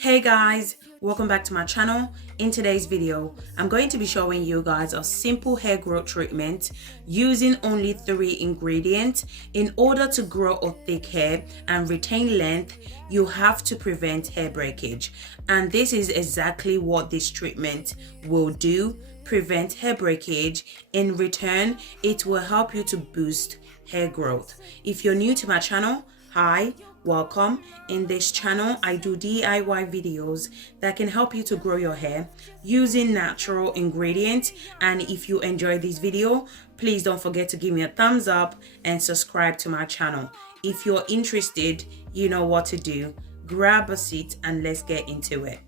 Hey guys, welcome back to my channel. In today's video, I'm going to be showing you guys a simple hair growth treatment using only 3 ingredients. In order to grow a thick hair and retain length, you have to prevent hair breakage. And this is exactly what this treatment will do. Prevent hair breakage. In return, it will help you to boost hair growth. If you're new to my channel, hi, welcome. In this channel, I do DIY videos that can help you to grow your hair using natural ingredients. And if you enjoy this video, please don't forget to give me a thumbs up and subscribe to my channel. If you're interested, you know what to do. Grab a seat and let's get into it.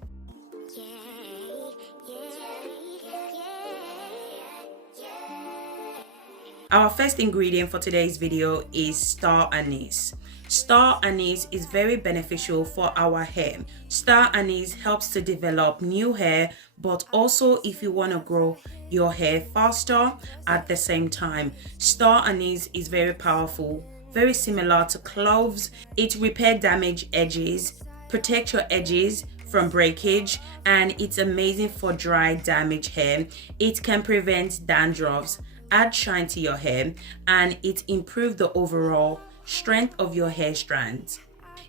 Our first ingredient for today's video is star anise. Star anise is very beneficial for our hair. Star anise helps to develop new hair, but also if you want to grow your hair faster at the same time. Star anise is very powerful, very similar to cloves. It repairs damaged edges, protect your edges from breakage, and it's amazing for dry, damaged hair. It can prevent dandruffs, add shine to your hair, and it improves the overall strength of your hair strands.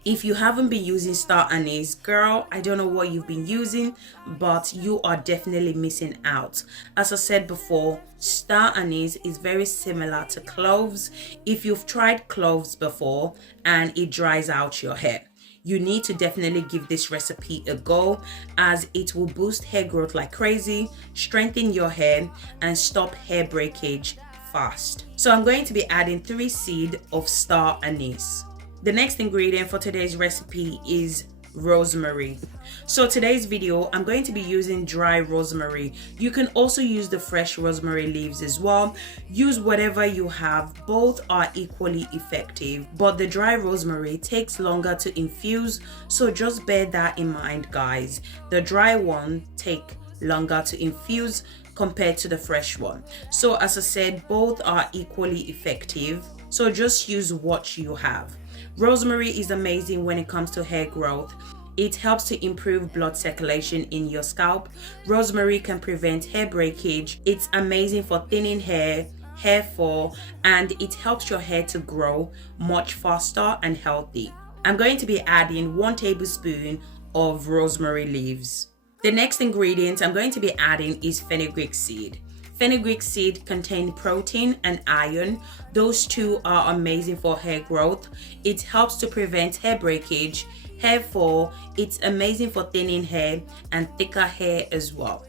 If you haven't been using star anise, girl, I don't know what you've been using, but you are definitely missing out. As I said before, star anise is very similar to cloves. If you've tried cloves before and it dries out your hair, you need to definitely give this recipe a go, as it will boost hair growth like crazy, strengthen your hair, and stop hair breakage fast. So I'm going to be adding 3 seeds of star anise. The next ingredient for today's recipe is rosemary. So today's video, I'm going to be using dry rosemary. You can also use the fresh rosemary leaves as well. Use whatever you have. Both are equally effective, but the dry rosemary takes longer to infuse, so just bear that in mind, guys. The dry one take longer to infuse compared to the fresh one. So as I said, both are equally effective, so just use what you have. Rosemary is amazing when it comes to hair growth. It helps to improve blood circulation in your scalp. Rosemary can prevent hair breakage. It's amazing for thinning hair, hair fall, and it helps your hair to grow much faster and healthy. I'm going to be adding 1 tablespoon of rosemary leaves. The next ingredient I'm going to be adding is fenugreek seed. Fenugreek seed contain protein and iron. Those two are amazing for hair growth. It helps to prevent hair breakage, hair fall. It's amazing for thinning hair and thicker hair as well.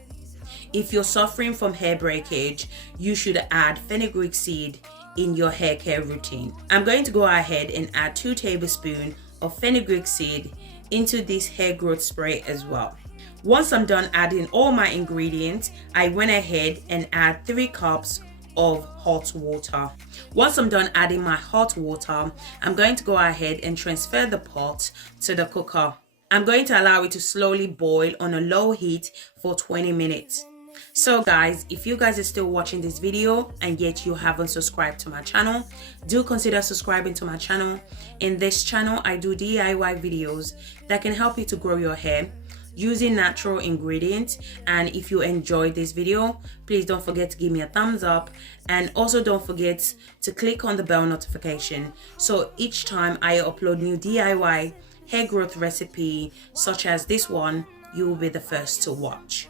If you're suffering from hair breakage, you should add fenugreek seed in your hair care routine. I'm going to go ahead and add 2 tablespoons of fenugreek seed into this hair growth spray as well. Once I'm done adding all my ingredients, I went ahead and add 3 cups of hot water. Once I'm done adding my hot water, I'm going to go ahead and transfer the pot to the cooker. I'm going to allow it to slowly boil on a low heat for 20 minutes. So guys, if you guys are still watching this video and yet you haven't subscribed to my channel, do consider subscribing to my channel. In this channel, I do DIY videos that can help you to grow your hair using natural ingredients. And if you enjoyed this video, please don't forget to give me a thumbs up, and also don't forget to click on the bell notification, so each time I upload new DIY hair growth recipe such as this one, you will be the first to watch.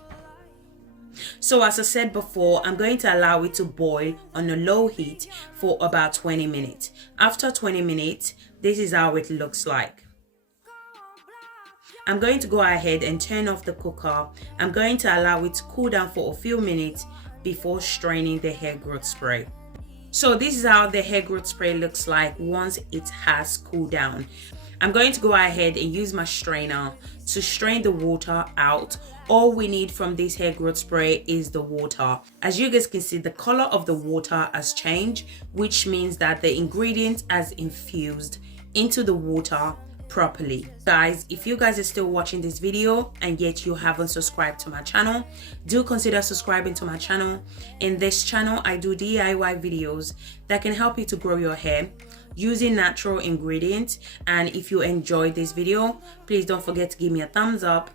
So as I said before, I'm going to allow it to boil on a low heat for about 20 minutes. After 20 minutes, this is how it looks like. I'm going to go ahead and turn off the cooker. I'm going to allow it to cool down for a few minutes before straining the hair growth spray. So this is how the hair growth spray looks like once it has cooled down. I'm going to go ahead and use my strainer to strain the water out. All we need from this hair growth spray is the water. As you guys can see, the color of the water has changed, which means that the ingredient has infused into the water properly. Guys, if you guys are still watching this video and yet you haven't subscribed to my channel, do consider subscribing to my channel. In this channel, I do DIY videos that can help you to grow your hair using natural ingredients. And if you enjoyed this video, please don't forget to give me a thumbs up.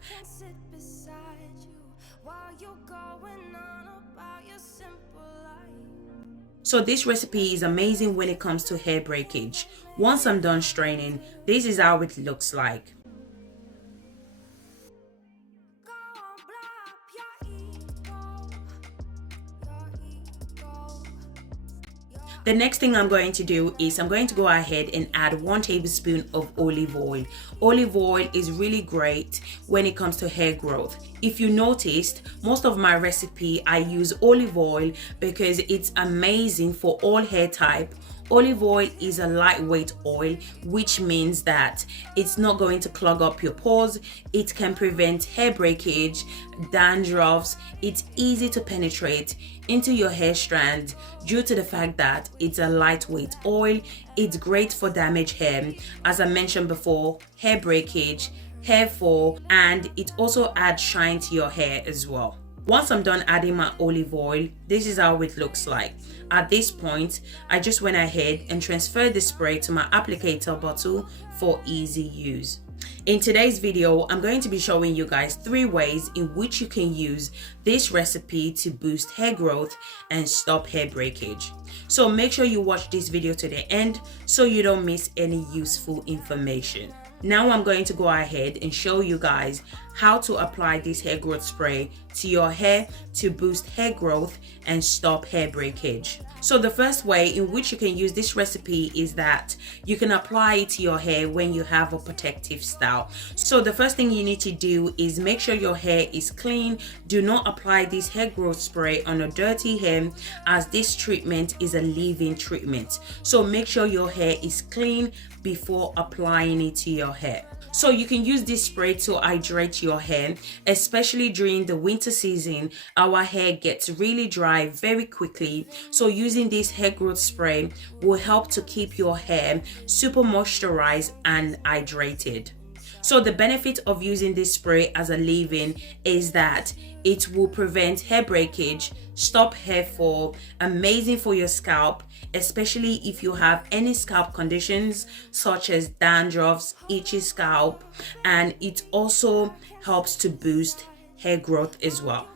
So this recipe is amazing when it comes to hair breakage. Once I'm done straining, this is how it looks like. The next thing I'm going to do is I'm going to go ahead and add 1 tablespoon of olive oil. Olive oil is really great when it comes to hair growth. If you noticed, most of my recipe I use olive oil because it's amazing for all hair type. Olive oil is a lightweight oil, which means that it's not going to clog up your pores. It can prevent hair breakage, dandruffs. It's easy to penetrate into your hair strand due to the fact that it's a lightweight oil. It's great for damaged hair, as I mentioned before, hair breakage, hair fall, and it also adds shine to your hair as well. Once I'm done adding my olive oil, this is how it looks like. At this point, I just went ahead and transferred the spray to my applicator bottle for easy use. In today's video, I'm going to be showing you guys 3 ways in which you can use this recipe to boost hair growth and stop hair breakage. So make sure you watch this video to the end so you don't miss any useful information. Now I'm going to go ahead and show you guys how to apply this hair growth spray to your hair to boost hair growth and stop hair breakage. So the first way in which you can use this recipe is that you can apply it to your hair when you have a protective style. So the first thing you need to do is make sure your hair is clean. Do not apply this hair growth spray on a dirty hair, as this treatment is a leave-in treatment. So make sure your hair is clean before applying it to your hair. So you can use this spray to hydrate your hair, especially during the winter season. Our hair gets really dry very quickly. So using this hair growth spray will help to keep your hair super moisturized and hydrated. So the benefit of using this spray as a leave-in is that it will prevent hair breakage, stop hair fall, amazing for your scalp, especially if you have any scalp conditions such as dandruffs, itchy scalp, and it also helps to boost hair growth as well.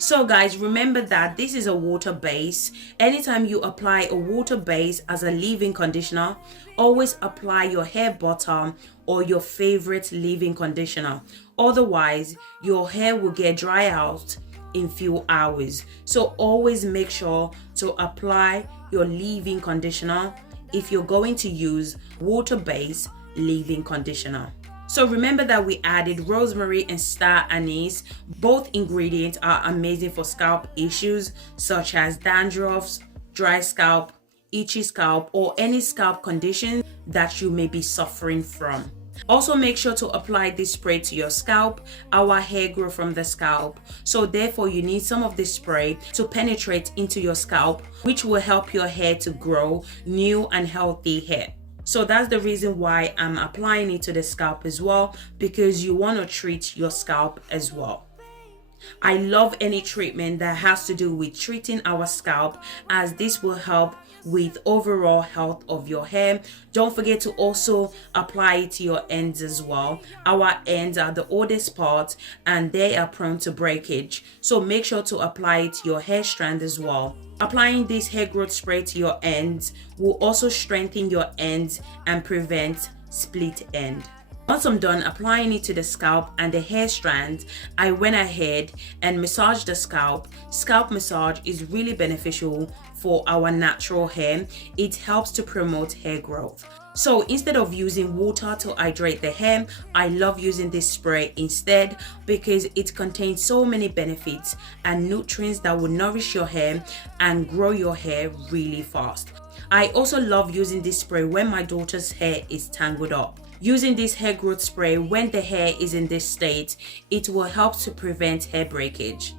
So guys, remember that this is a water base. Anytime you apply a water base as a leave-in conditioner, always apply your hair butter or your favorite leave-in conditioner. Otherwise, your hair will get dry out in few hours. So always make sure to apply your leave-in conditioner if you're going to use water-based leave-in conditioner. So remember that we added rosemary and star anise. Both ingredients are amazing for scalp issues such as dandruffs, dry scalp, itchy scalp, or any scalp condition that you may be suffering from. Also make sure to apply this spray to your scalp. Our hair grows from the scalp, so therefore you need some of this spray to penetrate into your scalp, which will help your hair to grow new and healthy hair. So that's the reason why I'm applying it to the scalp as well, because you want to treat your scalp as well. I love any treatment that has to do with treating our scalp, as this will help with overall health of your hair. Don't forget to also apply it to your ends as well. Our ends are the oldest part and they are prone to breakage, so make sure to apply it to your hair strand as well. Applying this hair growth spray to your ends will also strengthen your ends and prevent split end. Once I'm done applying it to the scalp and the hair strands, I went ahead and massaged the scalp. Scalp massage is really beneficial for our natural hair. It helps to promote hair growth. So instead of using water to hydrate the hair, I love using this spray instead, because it contains so many benefits and nutrients that will nourish your hair and grow your hair really fast. I also love using this spray when my daughter's hair is tangled up. Using this hair growth spray when the hair is in this state, it will help to prevent hair breakage.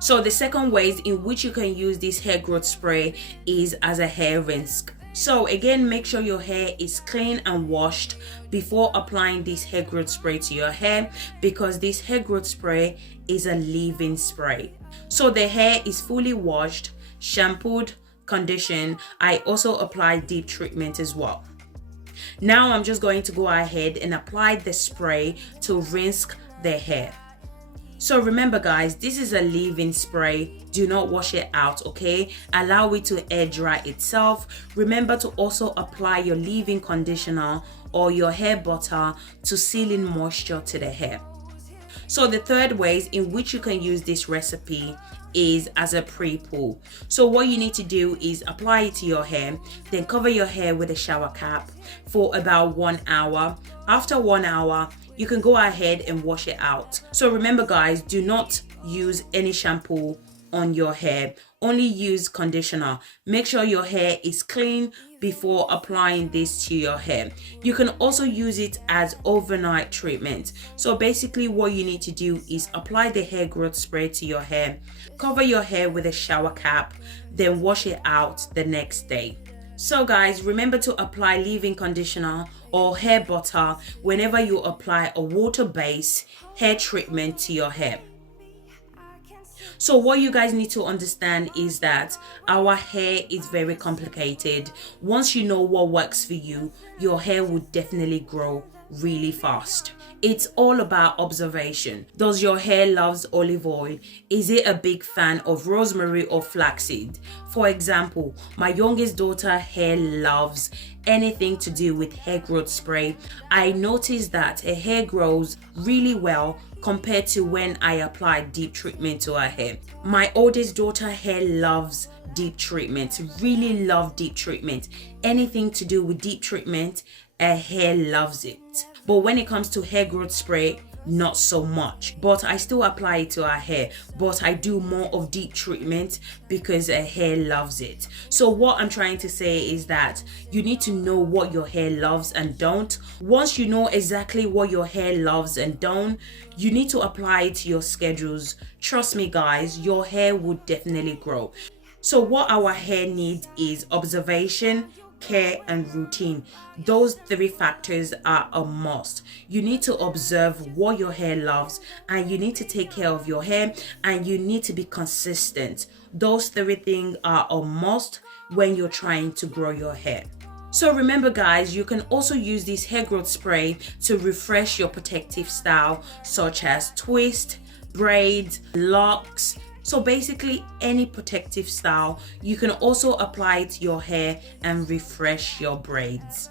So the second ways in which you can use this hair growth spray is as a hair rinse. So again, make sure your hair is clean and washed before applying this hair growth spray to your hair, because this hair growth spray is a leave-in spray. So the hair is fully washed, shampooed, condition, I also apply deep treatment as well. Now I'm just going to go ahead and apply the spray to rinse the hair. So remember guys, this is a leave-in spray. Do not wash it out, okay? Allow it to air dry itself. Remember to also apply your leave-in conditioner or your hair butter to seal in moisture to the hair. So the third ways in which you can use this recipe is as a pre-poo. So what you need to do is apply it to your hair, then cover your hair with a shower cap for about 1 hour. After 1 hour, you can go ahead and wash it out. So remember guys, do not use any shampoo on your hair. Only use conditioner. Make sure your hair is clean before applying this to your hair. You can also use it as overnight treatment. So basically what you need to do is apply the hair growth spray to your hair, cover your hair with a shower cap, then wash it out the next day. So guys, remember to apply leave-in conditioner or hair butter whenever you apply a water-based hair treatment to your hair. So what you guys need to understand is that our hair is very complicated. Once you know what works for you, your hair will definitely grow really fast. It's all about observation. Does your hair loves olive oil? Is it a big fan of rosemary or flaxseed? For example, my youngest daughter hair loves anything to do with hair growth spray. I noticed that her hair grows really well compared to when I apply deep treatment to her hair. My oldest daughter hair loves deep treatment, really love deep treatment. Anything to do with deep treatment, her hair loves it. But when it comes to hair growth spray, not so much. But I still apply it to her hair, but I do more of deep treatment because her hair loves it. So what I'm trying to say is that you need to know what your hair loves and don't. Once you know exactly what your hair loves and don't, you need to apply it to your schedules. Trust me guys, your hair will definitely grow. So what our hair needs is observation, care and routine. Those three factors are a must. You need to observe what your hair loves, and you need to take care of your hair, and you need to be consistent. Those three things are a must when you're trying to grow your hair. So remember guys, you can also use this hair growth spray to refresh your protective style, such as twist, braids, locks. So basically any protective style. You can also apply it to your hair and refresh your braids.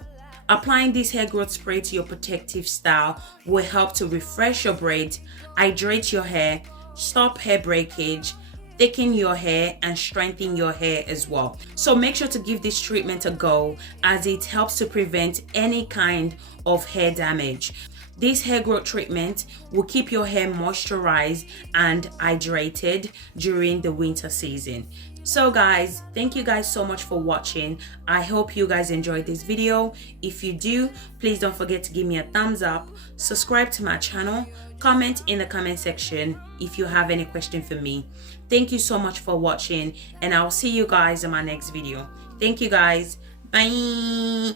Applying this hair growth spray to your protective style will help to refresh your braids, hydrate your hair, stop hair breakage, thicken your hair and strengthen your hair as well. So make sure to give this treatment a go, as it helps to prevent any kind of hair damage. This hair growth treatment will keep your hair moisturized and hydrated during the winter season. So guys, thank you guys so much for watching. I hope you guys enjoyed this video. If you do, please don't forget to give me a thumbs up, subscribe to my channel, comment in the comment section if you have any question for me. Thank you so much for watching, and I'll see you guys in my next video. Thank you guys. Bye.